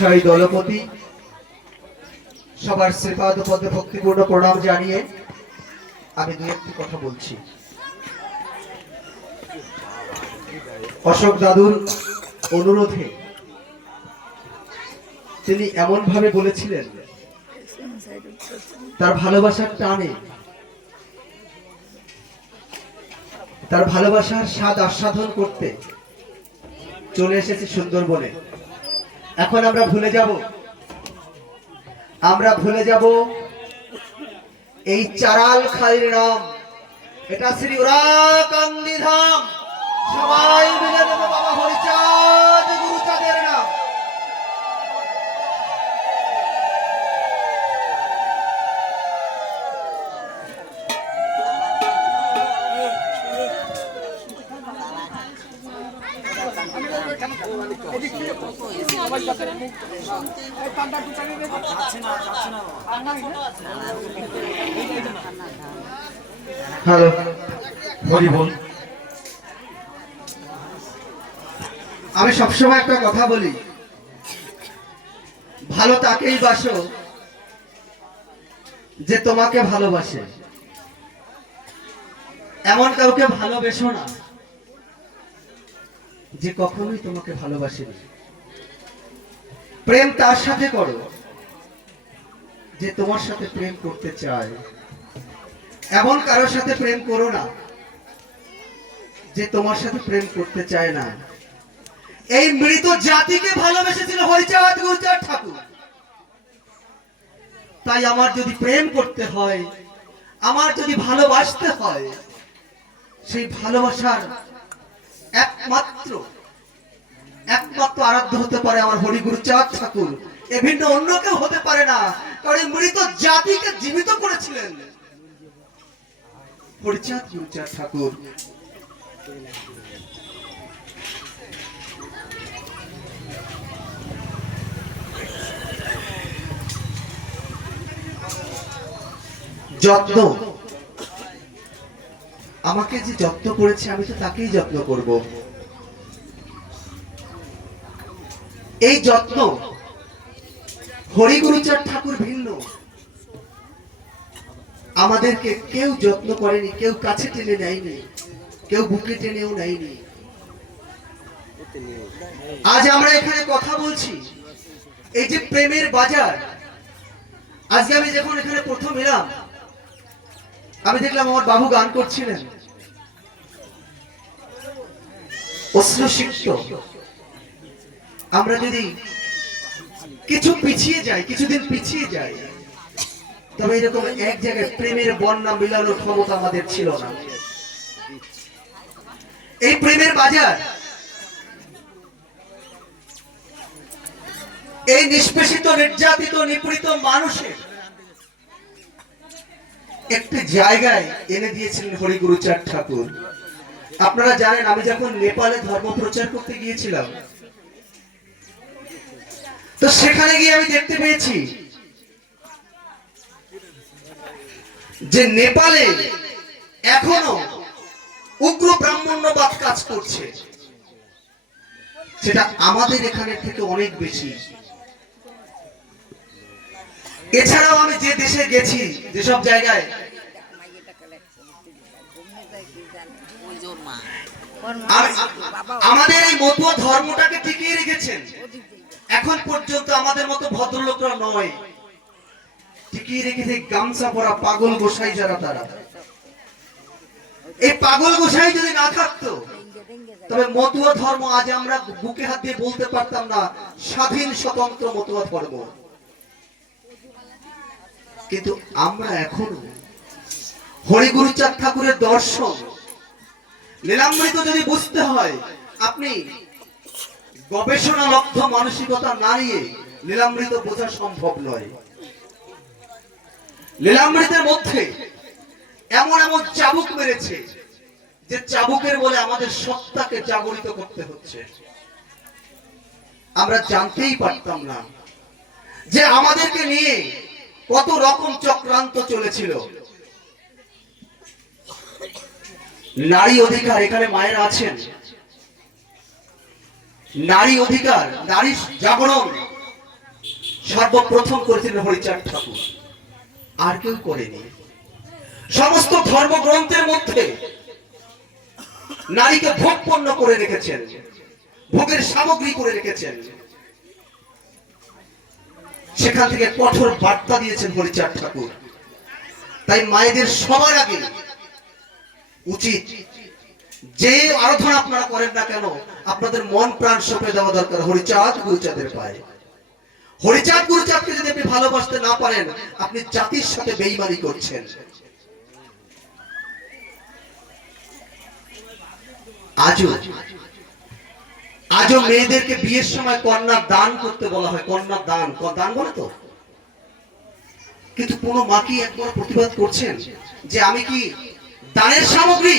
দলপতি সবার শ্রীপাদ পদে ভক্তিপূর্ণ প্রণাম জানিয়ে আমি দু একটি কথা বলছি। অশোক দাদুর অনুরোধে তিনি এমন ভাবে বলেছিলেন, তার ভালোবাসার টানে, তার ভালোবাসার স্বাদ আস্বাদন করতে চলে এসেছে সুন্দরবনে। এখন আমরা ভুলে যাব এই চারাল খালির নাম। এটা শ্রী উরাকান্দি ধাম। সবাই মিলে নেব বাবা হরিচাঁদ গুরুচাঁদের নাম। হ্যালো, হরি বল। আমি সবসময় একটা কথা বলি, ভালো তাকেই বাসো যে তোমাকে ভালোবাসে। এমন কাউকে ভালোবেসো না যে কখনোই তোমাকে ভালোবাসেনি। প্রেম তার সাথে করো যে তোমার সাথে প্রেম করতে চায়। এমন কারোর সাথে প্রেম করো না যে তোমার সাথে প্রেম করতে চায় না। এই মৃত জাতিকে ভালোবেসেছিল হরিচাঁদ গুরুচাঁদ ঠাকুর। তাই আমার যদি প্রেম করতে হয়, আমার যদি ভালোবাসতে হয়, সেই ভালোবাসার একমাত্র আরাধ্য হতে পারে আমার হরি গুরুচাঁদ ঠাকুর। এ ভিন্ন অন্য কেউ হতে পারে না। কারণ মৃত জাতিকে জীবিত করেছিলেন হরিচাঁদ গুরুচাঁদ ঠাকুর। যত্ন, আমাকে যে যত্ন করেছে আমি তো তাকেই যত্ন করব। এই যত্ন হরি গুরুচাঁদ ঠাকুর ভিন্ন। আমাদেরকে কেউ যত্ন করেনি, কেউ কাছে টেনে নেয়নি, কেউ বুকে টেনেও নেয়নি। আজ আমরা এখানে কথা বলছি, এই যে প্রেমের বাজার। আজকে আমি যখন এখানে প্রথম এলাম, আমি দেখলাম আমার বাবু গান করছিলেন, অশ্রুসিক্ত। আমরা যদি কিছুদিন পিছিয়ে যাই, তবে এরকম এক জায়গায় প্রেমের বন্যা মিলানোর ক্ষমতা আমাদের ছিল না। এই প্রেমের বাজার, এই নিষ্পেষিত, নির্যাতিত, নিপীড়িত মানুষের একটি জায়গায় এনে দিয়েছিলেন হরি গুরুচাঁদ ঠাকুর। আপনারা জানেন, আমি যখন নেপালে ধর্ম প্রচার করতে গিয়েছিলাম, তো সেখানে গিয়ে আমি দেখতে পেয়েছি যে নেপালে এখনো উগ্র ব্রাহ্মণ্যবাদ কাজ করছে। সেটা আমাদের এখানে থেকে অনেক বেশি। এছাড়াও আমি যে দেশে গেছি, যেসব জায়গায় আমাদের এই মতুয়া ধর্মটাকে টিকিয়ে রেখেছেন। এখন পর্যন্ত আমাদের মতো ভদ্রলোকরা নয়, টিকিয়ে রেখেছে গামছা পরা পাগল গোসাই যারা, তারা। এই পাগল গোসাই যদি না থাকতো, তবে মতুয়া ধর্ম আজ আমরা বুকে হাত দিয়ে বলতে পারতাম না স্বাধীন স্বতন্ত্র মতুয়া ধর্ম। কিন্তু আমরা এখনো হরি গুরুচাঁদ ঠাকুরের দর্শন, লীলামৃত যদি বুঝতে হয়, আপনি গবেষণা লব্ধ মানসিকতা না নিয়ে লীলামৃত বোঝা সম্ভব নয়। লীলামৃতের মধ্যে এমন এমন চাবুক মেরেছে যে চাবুকের বলে আমাদের সত্তাকে জাগরিত করতে হচ্ছে। আমরা জানতেই পারতাম না যে আমাদেরকে নিয়ে কত রকম চক্রান্ত চলেছিল। নারী অধিকার, এখানে মায়েরা আছেন, নারী অধিকার, নারী জাগরণ, সর্বপ্রথম করেছিলেন হরিচাঁদ ঠাকুর, আর কেউ করেনি। সমস্ত ধর্মগ্রন্থের মধ্যে নারীকে ভোগপণ্য করে রেখেছেন, ভোগের সামগ্রী করে রেখেছেন। সেখান থেকে কঠোর বার্তা দিয়েছেন হরিচাঁদ ঠাকুর। তাই মায়েদের সবার আগে উচিত, যে আরাধনা আপনারা করেন না কেন, আপনাদের মন প্রাণ সঁপে দেওয়া দরকার হরিচাঁদ গুরুচাঁদের পায়ে। হরিচাঁদ গুরুচাঁদকে যদি আপনি ভালোবাসতে না পারেন, আপনি জাতির সাথে বেঈমানি করছেন। আজও মেয়েদেরকে বিয়ের সময় কন্যা দান করতে বলা হয়। কন্যা দান, দান বলে তো, কিন্তু কোনো মা কি একবার প্রতিবাদ করছেন যে আমি কি দানের সামগ্রী,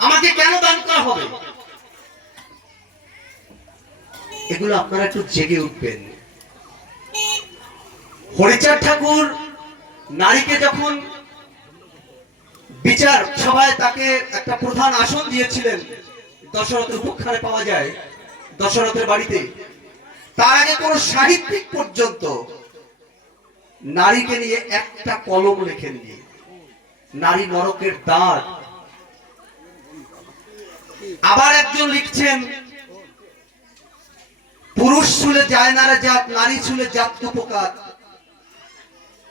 আমাকে কেন দান করা হবে? এগুলো আপনারা একটু জেগে উঠবেন। হরিচাঁদ ঠাকুর নারীকে যখন বিচার সভায় তাকে একটা প্রধান আসন দিয়েছিলেন, দশরথের উপখানে পাওয়া যায়, দশরথের বাড়িতে, তার আগে কোন সাহিত্যিক পর্যন্ত নারীকে নিয়ে একটা কলম লেখেননি। নারী নরকের দ্বার। আবার একজন লিখছেন, পুরুষ ছুলে যায় না রে জাত, নারী ছুলে জাত উপকার।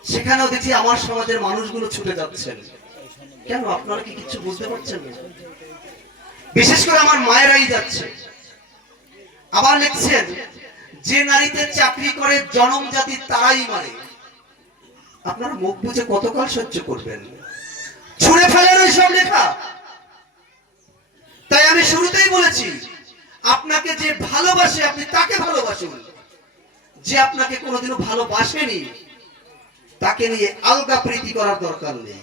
সেখানেও দেখি আমার সমাজের মানুষগুলো ছুটে যাচ্ছেন। কেন? আপনারা কি কিছু বুঝতে পারছেন না? বিশেষ করে আমার মায়েরাই যাচ্ছে। আবার লিখছেন, যে নারীতে চাকরি করে জনম জাতি তারাই মারে। আপনারা মুখ বুঝে কতকাল সহ্য করবেন? ছুঁড়ে ফেলেন ওই সব লেখা। তাই আমি শুরুতেই বলেছি, আপনাকে যে ভালোবাসে আপনি তাকে ভালোবাসুন। যে আপনাকে কোনোদিনও ভালোবাসেনি তাকে নিয়ে আলগা প্রীতি করার দরকার নেই।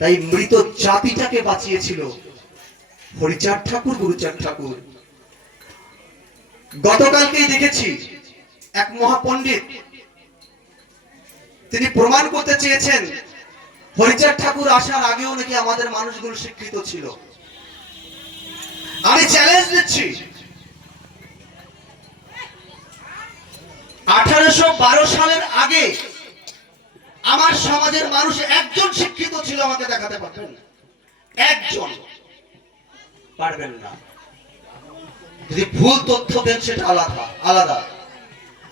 তাই মৃত জাতিটাকে বাঁচিয়েছিল হরিচাঁদ ঠাকুর, গুরুচাঁদ ঠাকুর। গতকালকেই দেখেছি এক মহাপণ্ডিত, তিনি প্রমাণ করতে চেয়েছেন হরিচাঁদ ঠাকুর আসার আগেও নাকি আমাদের মানুষগুলো শিক্ষিত ছিল। আমি চ্যালেঞ্জ দিচ্ছি, 1812 সালের আগে আমার সমাজের মানুষ একজন শিক্ষিত ছিল, আমাকে দেখাতে পারবেন? একজন পারবেন না। যদি ভুল তথ্য দেন সেটা আলাদা।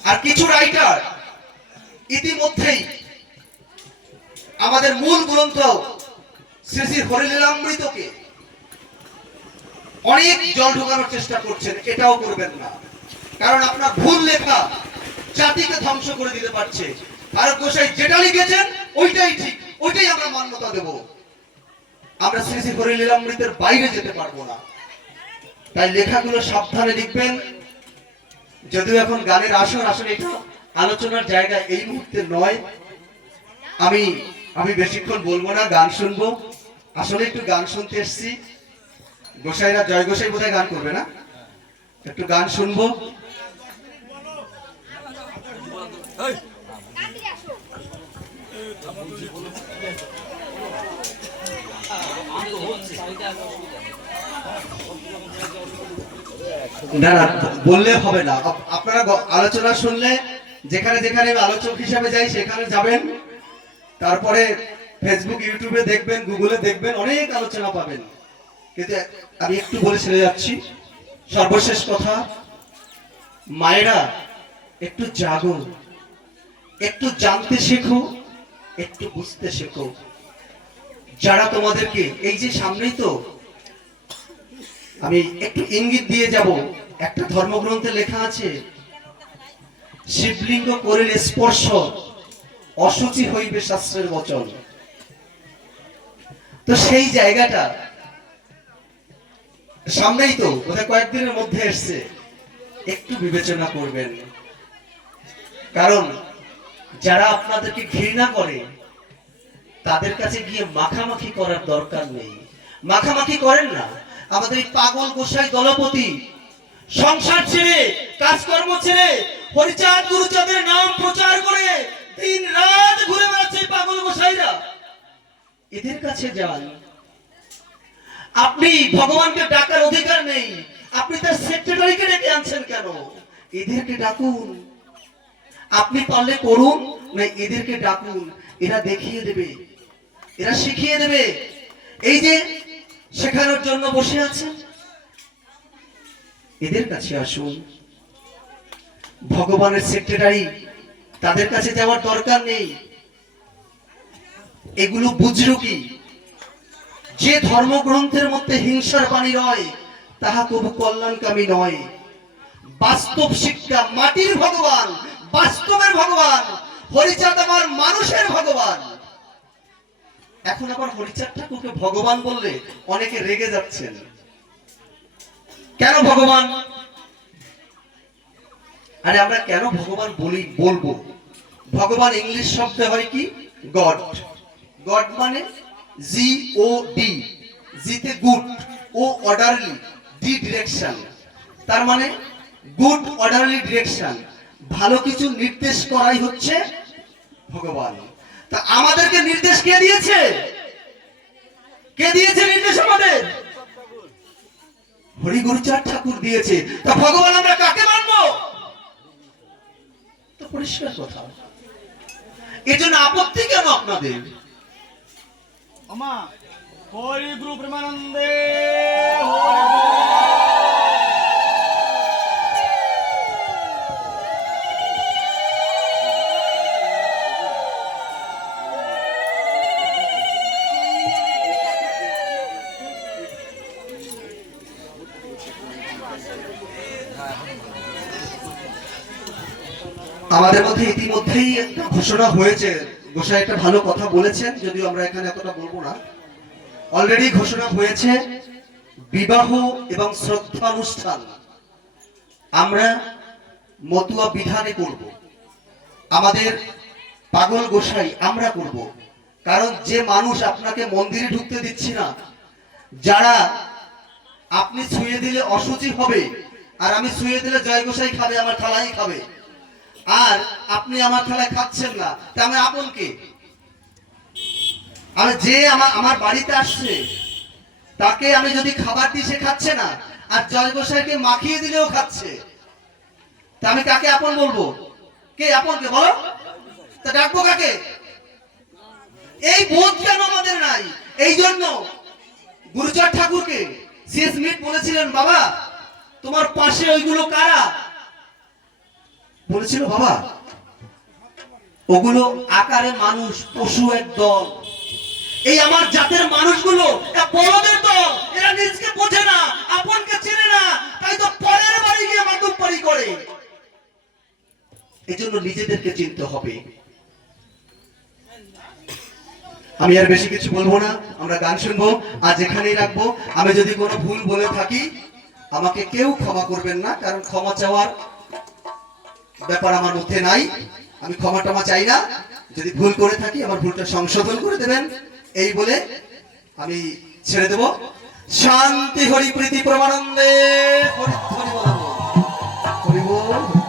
আর কিছু রাইটার ইতিমধ্যেই আমাদের মূল গ্রন্থ শ্রী শ্রী হরিলীলামৃতকে অনেক জল ঢোকানোর চেষ্টা করছেন। এটাও করবেন না, কারণ আপনার ভুল লেখা জাতিকে ধ্বংস করে দিতে পারছে। আর গোসাই যেটা লিখেছেন ওইটাই ঠিক, ওইটাই আমরা মান্যতা দেব। আমরা শ্রী শ্রী হরিলীলামৃতের বাইরে যেতে পারবো না। তাই লেখাগুলো সাবধানে লিখবেন। যদিও এখন গানের আসন, আসলে এটা আলোচনার জায়গা এই মুহূর্তে নয়। আমি বেশিক্ষণ বলবো না, গান শুনবো। আসলে একটু গান শুনতে এসছি। গোসাইরা, জয় গোসাই বোধহয় গান করবে না, একটু গান শুনবো। না না, বললে হবে না। আপনারা আলোচনা শুনলে যেখানে যেখানে আলোচক হিসাবে যাই সেখানে যাবেন, তারপরে ফেসবুক, ইউটিউবে দেখবেন, গুগলে দেখবেন, অনেক আলোচনা পাবেন। কিন্তু আমি একটু বলে ছেড়ে যাচ্ছি, সর্বশেষ কথা, মায়েরা একটু জাগো, একটু জানতে শেখো, একটু বুঝতে শেখো। যারা তোমাদেরকে, এই যে সামনেই তো, আমি একটু ইঙ্গিত দিয়ে যাব, একটা ধর্মগ্রন্থে লেখা আছে, শিবলিঙ্গ করিলে স্পর্শ অসুচি হইবে শাস্ত্রের বচন। তো সেই জায়গাটা সামনেই তো, বোধহয় কয়েকদিনের মধ্যে এসছে, একটু বিবেচনা করবেন। কারণ যারা আপনাদেরকে ঘৃণা করে তাদের কাছে গিয়ে মাখামাখি করার দরকার নেই। মাখামাখি করেন না। আমাদের এই পাগল গোসাই দলপতি সংসার ছেড়ে, কাজকর্ম ছেড়ে হরিচাঁদ গুরুচাঁদের নাম প্রচার করে দিন রাত ঘুরে বেড়াচ্ছে পাগল গোসাইরা। এদের কাছে যান। আপনি ভগবানকে ডাকার অধিকার নেই, আপনি তার সেক্রেটারিকে ডেকে আনছেন কেন? এদেরকে ডাকুন, আপনি পারলে করুন, না এদেরকে ডাকুন, এরা দেখিয়ে দেবে, এরা শিখিয়ে দেবে। এই যে শেখানোর জন্য বসে আছেন, এদের কাছে আসুন। ভগবানের সেক্রেটারি, তাদের কাছে যাওয়ার দরকার নেই। এগুলো বুঝলো কি, যে ধর্মগ্রন্থের মধ্যে হিংসার বাণী নয়, তাহা কবু কল্যাণকামী নয়। বাস্তব শিক্ষা, মাটির ভগবান, বাস্তবের ভগবান, হরিচাঁদ আমার মানুষের ভগবান। এখন আবার হরিচাঁদ ঠাকুরকে ভগবান বললে অনেকে রেগে যাচ্ছেন। কেন ভগবান? আরে আমরা কেন ভগবান বলবো? ভগবান ইংলিশ শব্দে হয় কি? গড। গড মানে GOD, জিতে গুড, ও অর্ডারলি, ডি ডিরেকশন। তার মানে গুড অর্ডারলি ডিরেকশন, ভালো কিছু নির্দেশ করাই হচ্ছে ভগবান। তা আমাদেরকে নির্দেশ কে দিয়েছে? কে দিয়েছে নির্দেশ আমাদের? হরি গুরুচাঁদ ঠাকুর দিয়েছে। তা ভগবান আমরা কাকে মানবো? তো পরিষ্কার কথা। এজন্য আপত্তি কেন আপনাদের? হরি গুরু প্রেমানন্দে। আমাদের মধ্যে ইতিমধ্যেই একটা ঘোষণা হয়েছে। গোসাই একটা ভালো কথা বলেছেন, যদিও আমরা এখানে এতটা বলবো না। অলরেডি ঘোষণা হয়েছে, বিবাহ এবং শ্রদ্ধা অনুষ্ঠান আমরা মতুয়া বিধানে করব। আমাদের পাগল গোসাই আমরা করব। কারণ যে মানুষ আপনাকে মন্দিরে ঢুকতে দিচ্ছি না, যারা আপনি ছুঁয়ে দিলে অশুচি হবে, আর আমি ছুঁয়ে দিলে জয় গোসাই খাবে, আমার থালাই খাবে, আর আপনি আমার থালায় খাচ্ছেন না, তা আমি আপন কে? আমি যে আমার বাড়িতে আসছে, তাকে আমি যদি খাবার দিই সে খাচ্ছে না, আর জয় গোসাইকে মাখিয়ে দিলেও খাচ্ছে, তা আমি কাকে আপন বলবো? কে আপন কে বলো? তা ডাকবো কাকে? এই বোধ কেন আমাদের নাই? এই জন্য গুরুচাঁদ ঠাকুরকে সিএস মিট বলেছিলেন, বাবা তোমার পাশে ওইগুলো কারা? বলেছিল, বাবা ওগুলো আকারে মানুষ, পশু এক দল। এই আমার জাতের মানুষগুলো বড়দের দল, এরা নিজকে বোঝে না, আপনকে চেনে না, তাই তো পরের বাড়ি গিয়ে মাতুব্বরি করে। এই জন্য নিজেদেরকে চিনতে হবে। আমি আর বেশি কিছু বলবো না, আমরা গান শুনবো, আজ এখানেই রাখবো। আমি যদি কোনো ভুল বলে থাকি আমাকে কেউ ক্ষমা করবেন না, কারণ ক্ষমা চাওয়ার ব্যাপার আমার মধ্যে নাই। আমি ক্ষমা টমা চাই না। যদি ভুল করে থাকি আমার ভুলটা সংশোধন করে দেবেন, এই বলে আমি ছেড়ে দেব। শান্তি হরি প্রীতি পরমানন্দে। হরি হরি বল, হরি বল।